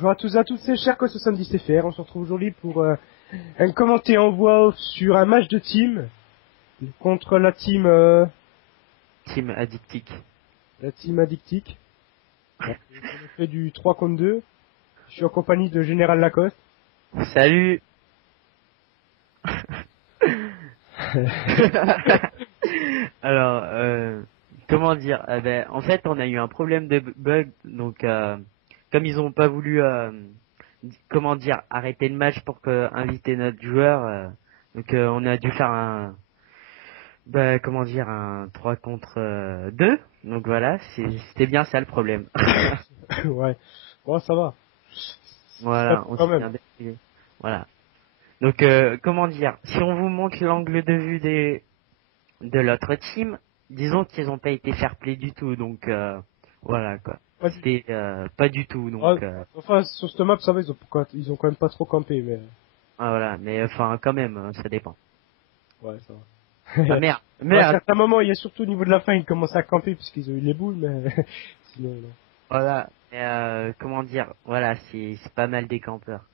Bonjour à tous et à toutes, c'est Cherko 70 FR. On se retrouve aujourd'hui pour un commenté en voix off sur un match de team contre la team Team Addictic. Addictic. On a fait du 3 contre 2. Je suis en compagnie de Général Lacoste. Salut. Alors, comment dire, en fait, on a eu un problème de bug, donc comme ils ont pas voulu, comment dire, arrêter le match pour inviter notre joueur, donc on a dû faire comment dire, un 3 contre 2. Donc voilà, c'était bien ça le problème. Ouais. Bon, ça va. Voilà, on Quand s'est même. bien débrouillé. Voilà. Donc, comment dire, si on vous montre l'angle de vue de l'autre team, disons qu'ils n'ont pas été fair-play du tout, donc voilà quoi. Pas du C'était pas du tout, Ah, donc enfin, sur cette map, ça va, ils ont quand même pas trop campé, mais voilà. Mais enfin, quand même, ça dépend. ouais, ça va. Ah merde, À un merde. certain moment, il y a surtout au niveau de la fin, ils commencent à camper puisqu'ils ont eu les boules, mais sinon, non. Voilà. Mais, comment dire, voilà, c'est pas mal des campeurs.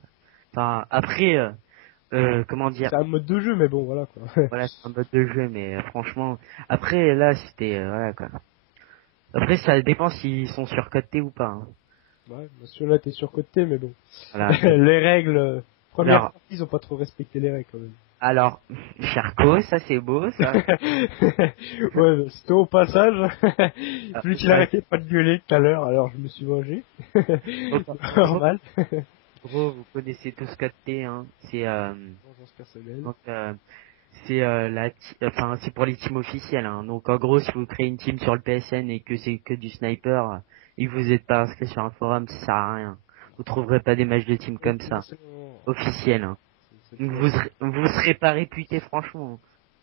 Enfin, après, comment dire, C'est un mode de jeu, mais bon, voilà, quoi. voilà, c'est un mode de jeu, mais franchement, après là, c'était voilà quoi. Après, ça dépend s'ils sont surcotés ou pas. Hein. Ouais, monsieur là, t'es surcoté, mais bon. Voilà. Les règles, première Alors, partie, ils ont pas trop respecté les règles, quand même. alors, Charcot, ça c'est beau, ça. Ouais, c'était au passage. Plus qu'il Ouais. arrêtait pas de gueuler tout à l'heure, alors je me suis vengé. Gros, Normal. gros, vous connaissez tous Côté, hein. C'est Vengeance personnelle. donc c'est enfin c'est pour les teams officiels. Hein. Donc en gros, si vous créez une team sur le PSN et que c'est que du sniper et que vous n'êtes pas inscrit sur un forum, ça sert à rien. Vous trouverez pas des matchs de team comme Non, ça, c'est bon. officiels. Hein. C'est Donc clair. vous serez pas réputé franchement,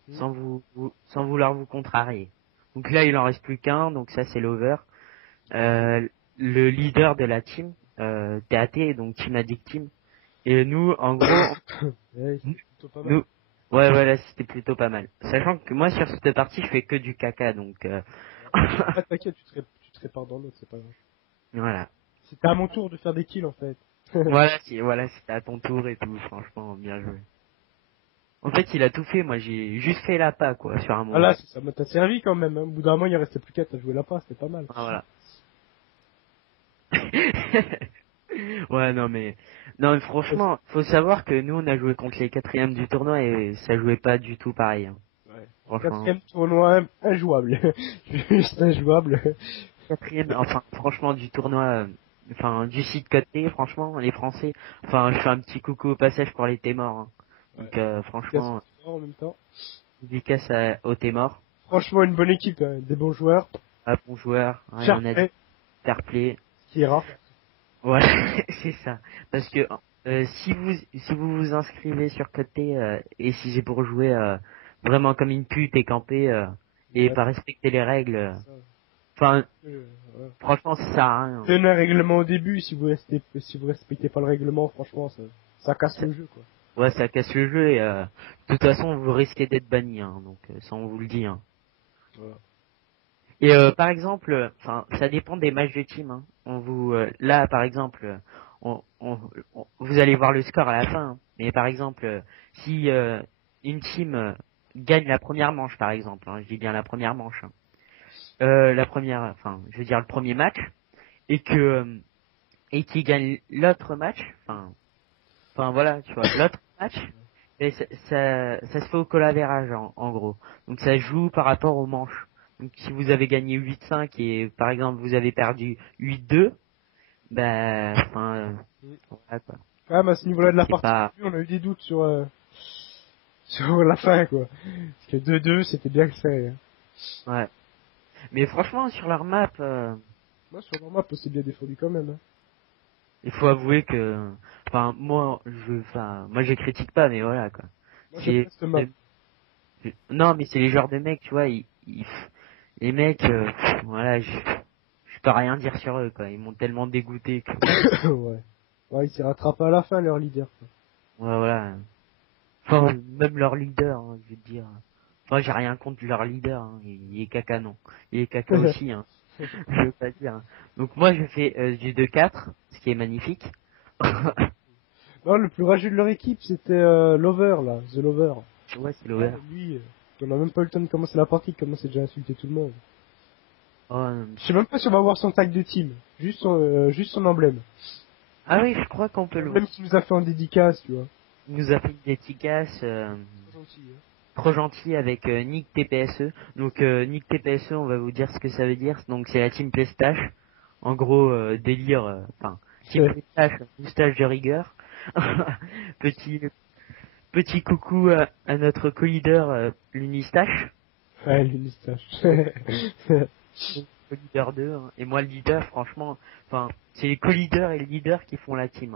Hmm. sans vouloir vous contrarier. Donc là, il en reste plus qu'un, donc ça c'est l'over. Le leader de la team, TAT, donc Team Addict Team. Et nous, en gros, Ouais, c'est plutôt pas mal. nous, ouais, voilà, c'était plutôt pas mal. Sachant que moi, sur cette partie, je fais que du caca, donc, Ah, t'inquiète, tu te répares dans l'autre, c'est pas grave. voilà. C'était à mon tour de faire des kills, en fait. Voilà, c'était à ton tour et tout, franchement, bien joué. En fait, il a tout fait, moi, j'ai juste fait la pas, quoi, sur un Ah là, moment. ça m'a t'a servi quand même. Hein. Au bout d'un moment, il restait plus qu'à t'as joué la passe, c'était pas mal. Ah, voilà. Ouais, non, mais franchement, faut savoir que nous, on a joué contre les quatrièmes du tournoi et ça jouait pas du tout pareil, hein, Ouais. franchement. Quatrième tournoi injouable. Juste injouable. Quatrième, enfin, franchement, du tournoi, enfin, du site côté, franchement, les Français, enfin, je fais un petit coucou au passage pour les Témors, hein. Ouais. Donc, Casse franchement, en même temps. dédicace aux Témors, Franchement, une bonne équipe, quand même. Des bons joueurs. à bons joueurs, Fair rien à dire, play, fair play. ce qui est rare. Ouais, c'est ça. Parce que, si vous vous inscrivez sur côté, et si j'ai pour jouer, vraiment comme une pute et camper, et Ouais, pas respecter les règles, ça. enfin, Ouais. franchement, ça sert à rien. Donnez un règlement au début, si vous respectez pas le règlement, franchement, ça casse le jeu, quoi. Ouais, ça casse le jeu et de toute façon vous risquez d'être banni, hein, donc ça on vous le dit. Hein. Voilà. Et par exemple, enfin ça dépend des matchs de team. Hein. On vous là par exemple, vous allez voir le score à la fin. Hein. Mais par exemple, si une team gagne la première manche par exemple, hein, je dis bien la première manche, hein, la première, enfin je veux dire le premier match, et que et qui gagne l'autre match, enfin voilà, tu vois, l'autre match. Et ça se fait au collavérage en gros. Donc ça joue par rapport aux manches. Donc si vous avez gagné 8-5 et par exemple vous avez perdu 8-2, ben enfin Mm. voilà quoi. Quand même, à ce niveau-là de la C'est partie, pas on a eu des doutes sur, sur la fin, quoi. Parce que 2-2, c'était bien serré. Hein. ouais. Mais franchement sur leur map, Moi, sur leur map, c'est bien défendu quand même. Hein. il faut avouer que enfin moi je critique pas mais voilà quoi. Moi, j'aime C'est bien cette map. non mais c'est les genres de mecs, tu vois, les mecs voilà, je peux rien dire sur eux quoi. Ils m'ont tellement dégoûté que Ouais. Ouais, ils s'est rattrapé à la fin, leur leader. Quoi. ouais, voilà. Enfin, même leur leader, hein, je veux dire. Enfin, j'ai rien contre leur leader, hein. Il est caca, non. Il est caca aussi, hein. Je veux pas dire. Hein. Donc moi, je fais du 2-4, ce qui est magnifique. Non, le plus rageux de leur équipe, c'était Lover, là, The Lover. Ouais, c'est l'over. Lui, on a même pas eu le temps de commencer la partie, il commençait déjà à insulter tout le monde. Oh, Je sais même pas si on va voir son tag de team, juste son emblème. ah oui, je crois qu'on peut le voir. Même qu'il nous a fait en dédicace, tu vois. Il nous a fait une dédicace Trop gentil, hein. trop gentil avec Nick TPSE. Donc Nick TPSE, on va vous dire ce que ça veut dire. Donc c'est la team Pestache. En gros, délire, enfin, team Ouais. Pestache, moustache de rigueur. petit petit coucou à notre co-leader l'Unistache. Ouais, l'unistache. Co-leader 2. Hein. Et moi le leader, franchement, enfin, c'est les co-leaders et le leader qui font la team.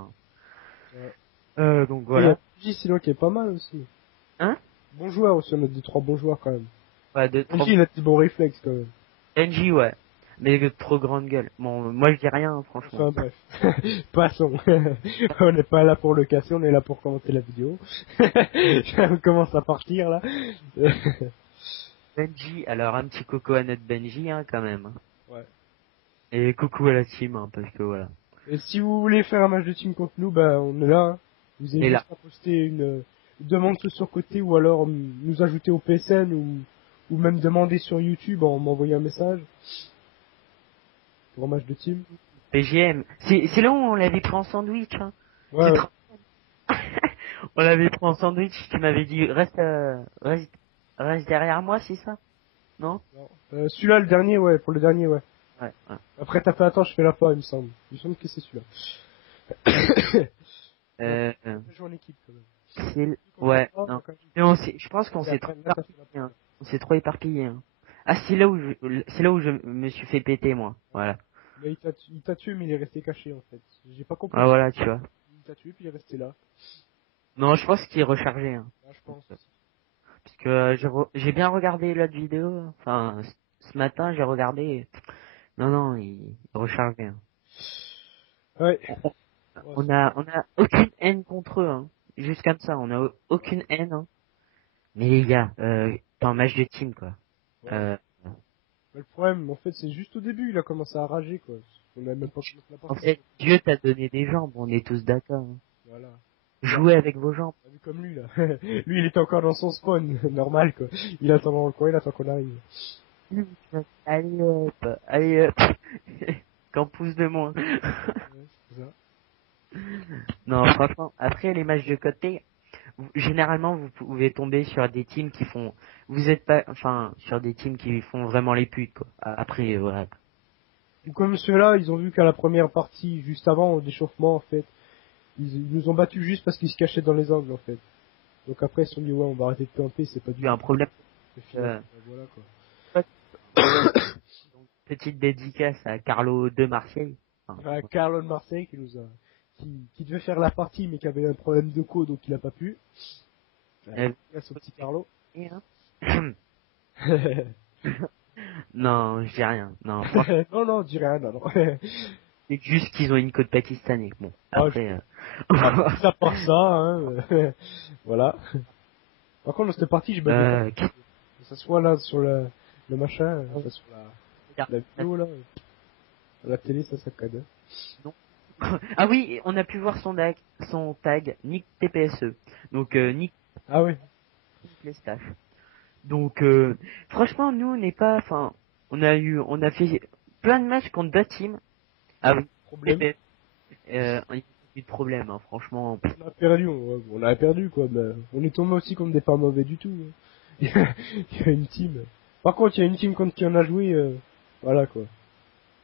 Hein. Donc Et il y a voilà. PJ sinon qui est pas mal aussi. Hein? Bon joueur aussi, on a des 3 bons joueurs quand même. Ouais, de trop... PJ, il a des bons réflexes quand même. NJ, ouais. Mais de trop grande gueule. Bon, moi je dis rien, hein, franchement. Enfin bref, passons. On n'est pas là pour le casser, on est là pour commenter la vidéo. On commence à partir là. Benji, alors un petit coucou à notre Benji, hein, quand même. Ouais. Et coucou à la team, hein, parce que voilà. Et si vous voulez faire un match de team contre nous, bah on est là. Hein. Vous avez Et juste là. à poster une demande sur côté ou alors nous ajouter au PSN ou même demander sur YouTube en m'envoyant un message pour un match de team. PGM. C'est là où on l'avait pris en sandwich, hein. Ouais, Tu te ouais. rappelles On l'avait pris en sandwich, tu m'avais dit, reste derrière moi, c'est ça? Non? Non. Celui-là, le dernier, ouais, pour le dernier, ouais. Ouais, ouais. Après, t'as fait attends, je fais la pas, il me semble. Il me semble que c'est celui-là. On joue en équipe, quand même. Ouais, Oh, non. quand même. Mais je pense qu'on Et s'est après, trop là, t'as fait la éparpillé, hein. On s'est trop éparpillé, hein. Ah, c'est là où je me suis fait péter, moi. Voilà. Mais il t'a tué, mais il est resté caché, en fait. J'ai pas compris. Ah, voilà, tu vois. Il t'a tué, puis il est resté là. Non, je pense qu'il est rechargé, hein. Ah, je pense. Parce que j'ai bien regardé l'autre vidéo. Enfin, ce matin, j'ai regardé. Non, non, il est rechargé, hein. Ouais. On, Ouais, on a aucune haine contre eux, hein. Juste comme ça, on a aucune haine, hein. Mais les gars, c'est un match de team, quoi. ouais. Euh, Mais le problème, en fait, c'est juste au début, il a commencé à rager, quoi. On a même pas commencé la en partie. fait, Dieu t'a donné des jambes, on est tous d'accord, hein. Voilà. Jouez avec vos jambes. T'as vu comme lui, là. Lui, il était encore dans son spawn, normal, quoi. Il attend dans le coin, il attend qu'on arrive. Allez hop. Qu'en pousse de moins. Ouais, c'est ça. Non, franchement, après les matchs de côté, généralement vous pouvez tomber sur des teams qui font, vous êtes pas, enfin, sur des teams qui font vraiment les putes, quoi. Après, voilà. Ou comme ceux-là, ils ont vu qu'à la première partie, juste avant, au d'échauffement, en fait, ils nous ont battus juste parce qu'ils se cachaient dans les angles, en fait. Donc après, ils se sont dit, ouais, on va arrêter de camper, c'est pas Il du y a un tout. problème. C'est fini. Euh, Voilà, quoi. Petite dédicace à Carlo de Marseille. Enfin, Ah, Carlo de Marseille qui devait faire la partie, mais qui avait un problème de co, donc il a pas pu. euh, Grâce au petit Carlo. hein. Non, je dis rien. Non, franchement, Non, non, dis rien, non, non. c'est juste qu'ils ont une côte pakistanais. Bon, Ah, après, ça part ça, hein. Voilà. Par contre, dans cette partie, je me euh, que ça soit là sur le machin, enfin, sur la vidéo, là. Sur la télé, ça saccade. ah oui, on a pu voir son tag Nick TPSE. Donc Nick Ah oui. Pestache. Donc franchement, nous on n'est pas, enfin, on a fait plein de matchs contre d'autres teams. Ah oui, Problème. il y a eu de problème, hein, franchement. On a perdu, on a perdu, quoi. Mais on est tombé aussi contre des pas mauvais du tout. Hein. Il y a une team. Par contre, il y a une team contre qui on a joué, voilà, quoi.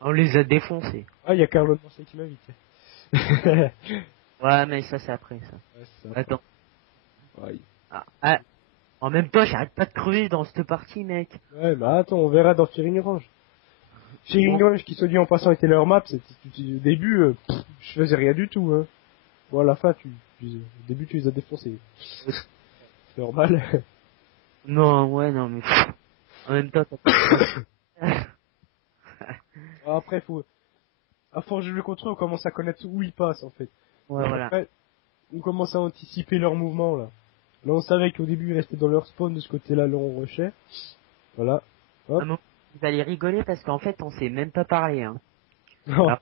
On les a défoncés. Ah, il y a Carlo de Marseille qui m'invite. Ouais, mais ça c'est après ça. Ouais, c'est ça. Attends. Ouais. Ah, en même temps, j'arrête pas de crever dans cette partie, mec. Ouais, bah attends, on verra dans Firing Range. Firing Range, qui se dit en passant était leur map, au début, je faisais rien du tout, hein. Bon, à la fin, au début, tu les as défoncés. C'est normal. Non, ouais, non, mais en même temps, Après, à force de jouer contre eux, on commence à connaître où ils passent, en fait. ouais, voilà. Après, on commence à anticiper leurs mouvements, là. Là, on savait qu'au début, ils restaient dans leur spawn, de ce côté-là, là, on rushait. Voilà. Hop. Vous allez rigoler parce qu'en fait, on s'est même pas parlé, hein. Non. Alors,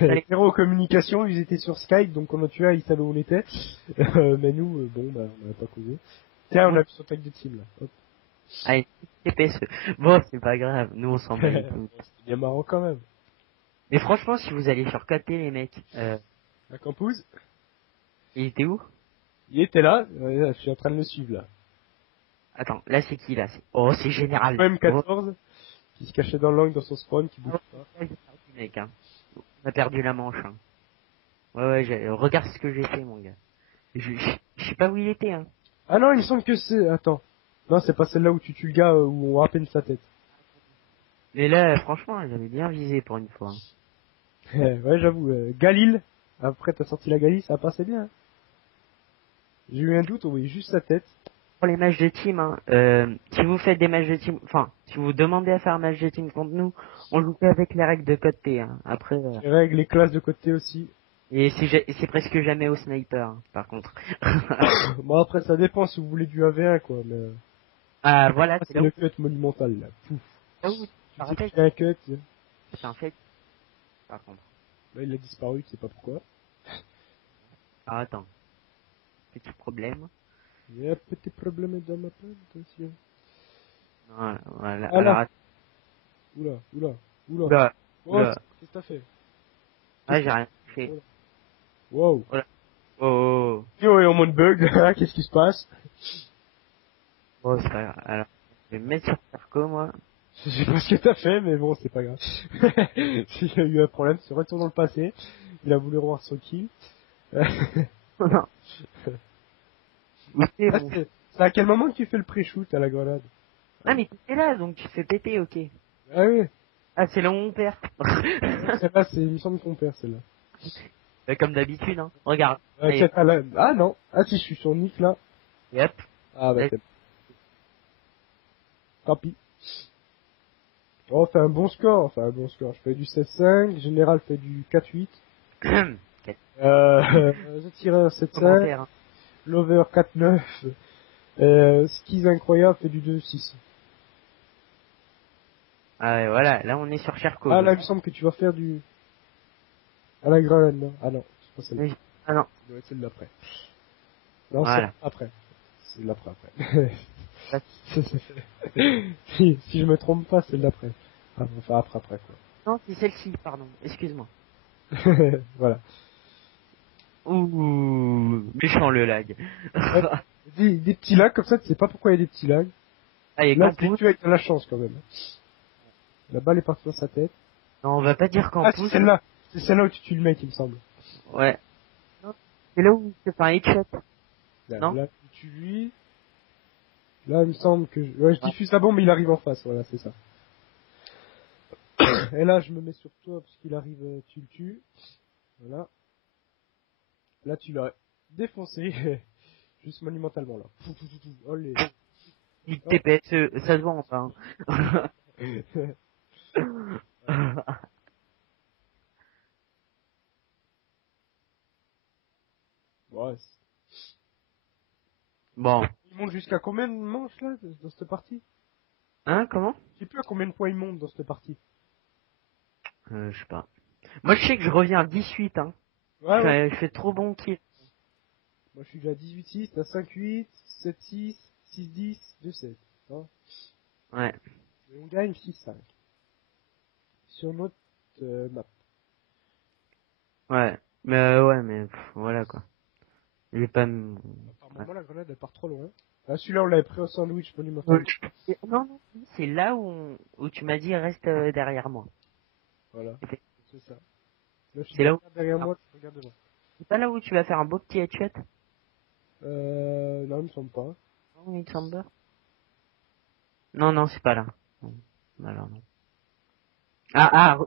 Allez. Zéro communication, ils étaient sur Skype, donc on a tué, ils savaient où on était. Mais nous, bon, bah, on n'a pas causé. Tiens, on a plus son tag de team, là. Hop. Allez, TPSE. Bon, c'est pas grave, nous on s'en bat les couilles. C'était bien marrant quand même. Mais franchement, si vous allez sur KT, les mecs, La Campus, il était où? il était là, je suis en train de le suivre, là. Attends, là c'est qui, là? Oh, c'est Général. Même Oh, 14, qui se cachait dans l'angle dans son spawn, qui bouge pas. j'ai perdu, mec, hein. On a perdu la manche, hein. Ouais, regarde ce que j'ai fait, mon gars. Je sais pas où il était, hein. Ah non, il me semble que c'est... Attends. Non, c'est pas celle-là où tu tues le gars, où on à peine sa tête. Mais là, franchement, j'avais bien visé pour une fois. Ouais, j'avoue. Galil, après t'as sorti la Galil, ça passait bien. Hein. J'ai eu un doute, on voyait juste sa tête. Pour les matchs de team, hein, si vous faites des matchs de team, enfin, si vous demandez à faire un match de team contre nous, on joue qu'avec les règles de code T, hein. Après, Les règles, les classes de côté aussi. et c'est presque jamais au sniper, hein, par contre. Bon, après, ça dépend si vous voulez du AV1, quoi, mais... Ah, voilà, c'est le cut monumental, là. Pouf. là où Tu tu sais rappelles, qu'il y a un cut, c'est un fait, par contre. là, il a disparu, tu sais pas pourquoi. Ah, attends. Petit problème. Il y a un petit problème dans ma plantation. Voilà, voilà. Ah Alors, là. Oula, oula, oula. là, Oh, là. qu'est-ce que t'as fait? Ah, j'ai rien fait. Wow. Voilà. Oh. Yo, et en mode bug, hein, qu'est-ce qui se passe? Oh, c'est pas grave. Alors, je vais me mettre sur Perco, moi. Je sais pas ce que t'as fait, mais bon, c'est pas grave. S'il y a eu un problème, c'est retour dans le passé. Il a voulu revoir son kill. Non. Où c'est, Ah, bon. c'est à quel moment que tu fais le pré-shoot à la grenade? Ah, mais t'étais là, donc tu te fais péter, ok. Ah oui. Ah, c'est là où on perd. Celle-là, il me semble qu'on perd, celle-là. Comme d'habitude, hein. Regarde. Allez. Ah non. Ah si, je suis sur Nick, là. Et hop. Ah bah Allez. c'est... Tant pis. Oh, on fait un bon score, Je fais du 16-5, Général fait du 4-8. The Tireur 7-5, Commentaire, hein. Lover 4-9, Skis Incroyable fait du 2-6. Ah, ouais, voilà. Là, on est sur Cherko. Ah là, il me semble que tu vas faire du... À la grenade, non? Ah non, c'est pas celle-là. Oui. Ah non. Ça doit être celle d'après. Non, Voilà. c'est après. C'est l'après après. si je me trompe pas, c'est l'après. Ah, enfin après quoi. Non, c'est celle-ci, pardon. Excuse-moi. Voilà. Ouh, méchant le lag. Des petits lags comme ça, tu sais pas pourquoi il y a des petits lags. Allez, Là, tu Campus. es avec de la chance quand même. La balle est partie dans sa tête. Non, on va pas dire Ah, Campus. c'est celle-là. C'est celle-là où tu tues le mec, il me semble. Ouais. Non, c'est là où tu fais un headshot. Là, Non. là, tu tues lui. Là, il me semble que... Ouais, je diffuse la bombe, mais il arrive en face. Voilà, c'est ça. Et là, je me mets sur toi parce qu'il arrive, tu le tues. Voilà. Là, tu l'as défoncé. Juste monumentalement, là. Oh, les... Du TPS, ça se vend enfin. Ouais. Bon. Il monte jusqu'à combien de manches, là, dans cette partie? Hein, comment? Je sais plus à combien de points il monte dans cette partie. Je sais pas. Moi, je sais que je reviens à 18, hein. Ouais, ouais. Je fais trop bon kill. Moi, je suis déjà à 18-6, t'as 5-8, 7-6, 6-10, 2-7. Hein. Ouais. Et on gagne 6-5. Sur notre map. Ouais. Mais voilà, quoi. Je vais pas me... Apparemment, moi, la grenade, elle part trop loin. Ah, celui-là, on l'avait pris au sandwich monumental. Non, non, c'est là où tu m'as dit reste derrière moi. Voilà. C'est ça. Là, je suis C'est là où... derrière moi, tu regardes devant. C'est pas là où tu vas faire un beau petit headshot? Non, il me semble pas. Non, il te semble pas. Non, c'est pas là. Non. Alors, non.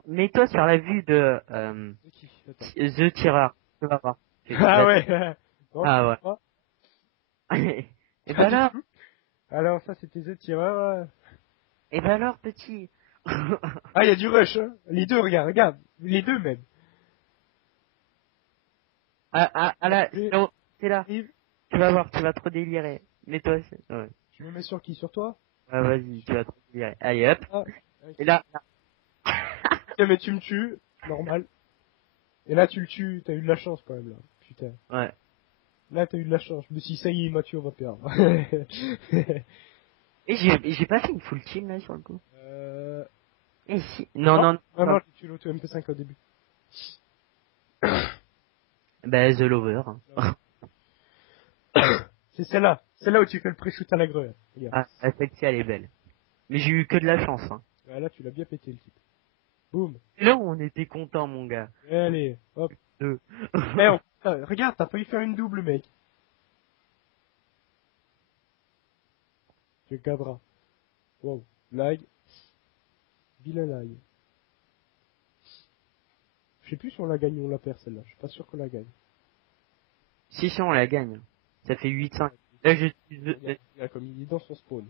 Mets-toi sur la vue de C'est qui? Attends. The Tireur. Tu vas voir. Ah ouais. Non, Ah ouais. pas. Et ben alors, Alors, ça, c'était The Tireur. et ben alors, petit. Ah, il y a du rush, hein. Les deux, regarde. Les deux, même. Là, Et- non, c'est là. Yves, Tu vas voir, tu vas trop délirer. Mets-toi, ouais. tu me mets sur qui? Sur toi? Ouais, vas-y, tu vas trop délirer. Allez, hop. Ah. Et là, Ok, mais tu me tues. Normal. Et là, tu le tues, t'as eu de la chance quand même, là. Putain. Ouais. Là, t'as eu de la chance. Je me suis dit, ça y est, Mathieu, on va perdre. Et j'ai pas fait une full team, là, sur le coup. Et si. Non, non, non, non, non. non, tu tues l'auto MP5 au début. Bah, The Lover. Hein. C'est celle-là. Celle-là où tu fais le pré-shoot à la grue. Regarde. Ah, celle-ci, elle est belle. Mais j'ai eu que de la chance, hein. Ouais, là, tu l'as bien pété, le type. Boum. Et là, on était content, mon gars. Allez, hop. Deux. Eh, regarde, t'as failli faire une double, mec. Tu cadras. Wow. Lag. Vilain lag. Je sais plus si on la gagne ou on la perd, celle-là. Je suis pas sûr qu'on la gagne. Si, on la gagne. Ça fait 8-5. Là, je suis... Regarde, comme il est dans son spawn.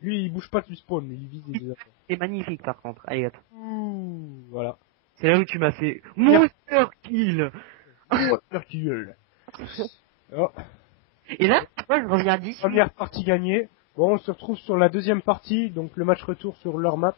Lui, il bouge pas du spawn, mais il vise des affaires. C'est magnifique, par contre. Allez, hop. Ouh, voilà. C'est là où tu m'as fait Monster Kill. Monster Kill. Oh. Et là, moi, je reviens d'ici. Première partie gagnée. Bon, on se retrouve sur la deuxième partie, donc le match retour sur leur map.